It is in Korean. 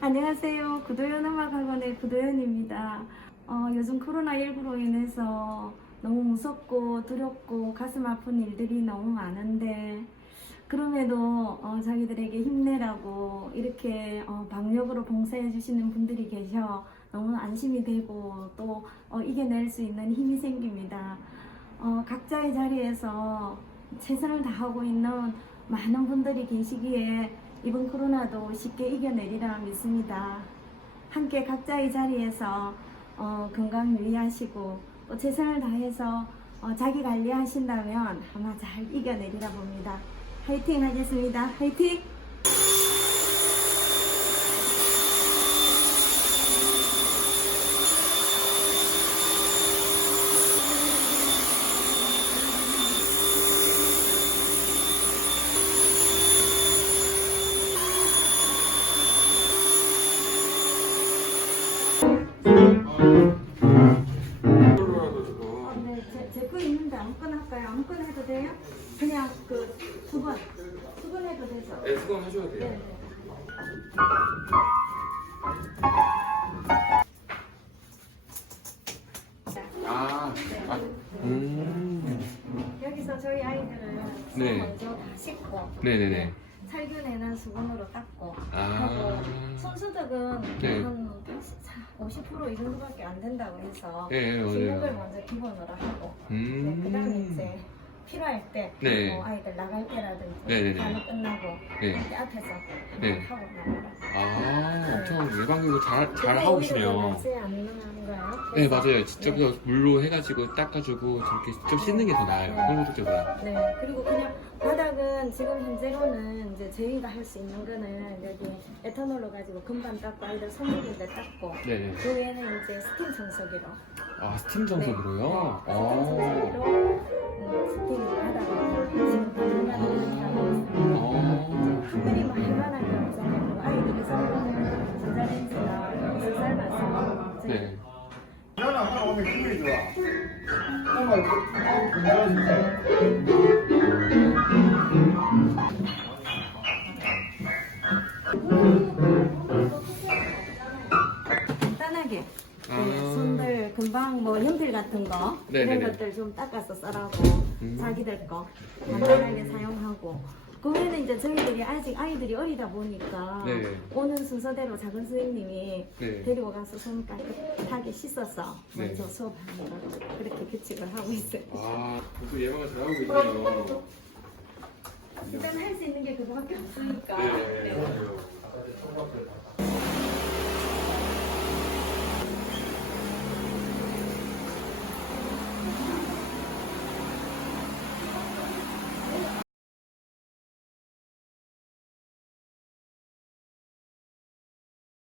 안녕하세요. 구도연 음악학원의 구도연입니다. 어, 요즘 코로나19로 인해서 너무 무섭고 두렵고 가슴 아픈 일들이 너무 많은데 그럼에도 어, 자기들에게 힘내라고 이렇게 어, 방역으로 봉사해 주시는 분들이 계셔 너무 안심이 되고 또 어, 이겨낼 수 있는 힘이 생깁니다. 어, 각자의 자리에서 최선을 다하고 있는 많은 분들이 계시기에 이번 코로나도 쉽게 이겨내리라 믿습니다. 함께 각자의 자리에서 어, 건강 유의하시고 또 최선을 다해서 어, 자기 관리하신다면 아마 잘 이겨내리라 봅니다. 화이팅 하겠습니다. 화이팅! 돼요? 그냥 그 수건, 수건 해도 되죠? 네, 수건 하셔도 네, 돼요. 네. 자, 아, 아, 음, 여기서 저희 아이들은 손 네. 먼저 다 씻고 네네네. 살균에는 수건으로 닦고 아. 하고 손소독은 네. 한 50%이 정도밖에 안 된다고 해서 네, 걸 맞아요. 먼저 기본으로 하고 음. 네, 그다음에 이제 필요할 때 네. 뭐 아이들 나갈 때라든지 네 네네. 간호 끝나고 네. 그때 앞에서 네. 하고 나가라. 아, 엄청 예방교육 잘, 잘 하고 계시네요. 네, 맞아요. 직접 네. 물로 해가지고 닦아주고 저렇게 직접 씻는 게 더 나아요. 네. 콜로족제보다. 네, 그리고 그냥 바닥은 지금 현재로는 이제 저희가 할 수 있는 거는 여기 에탄올로 가지고 금방 닦고 아이들 손목인데 닦고 네네. 그 외에는 이제 스팀 청소기로 아, 스팀 정석으로요? 네, 스팀 아. 청소기로 음, 스팀 바닥을 지금 방금만 이렇게 하고 있어요. 아. 특별히 뭐 할만한 게 없잖아요. 아이들이 써보는 전자레인지나 이렇게 삶아서 저희 네. 나는 하나 오면 기분이 좋아. 정말 건강하신데. 간단하게 아. 네, 손들 금방 뭐 연필 같은 거 네네네. 이런 것들 좀 닦아서 써라고 음. 자기들 거 간단하게 사용하고 그 외에는 이제 저희들이 아직 아이들이 어리다 보니까 네. 오는 순서대로 작은 선생님이 네. 데리고 가서 손 깨끗하게 씻어서 네. 먼저 수업하는 걸 그렇게 규칙을 하고 있어요. 아, 또 예방을 잘하고 계시네요. 일단 할 수 있는 게 그거밖에 없어요.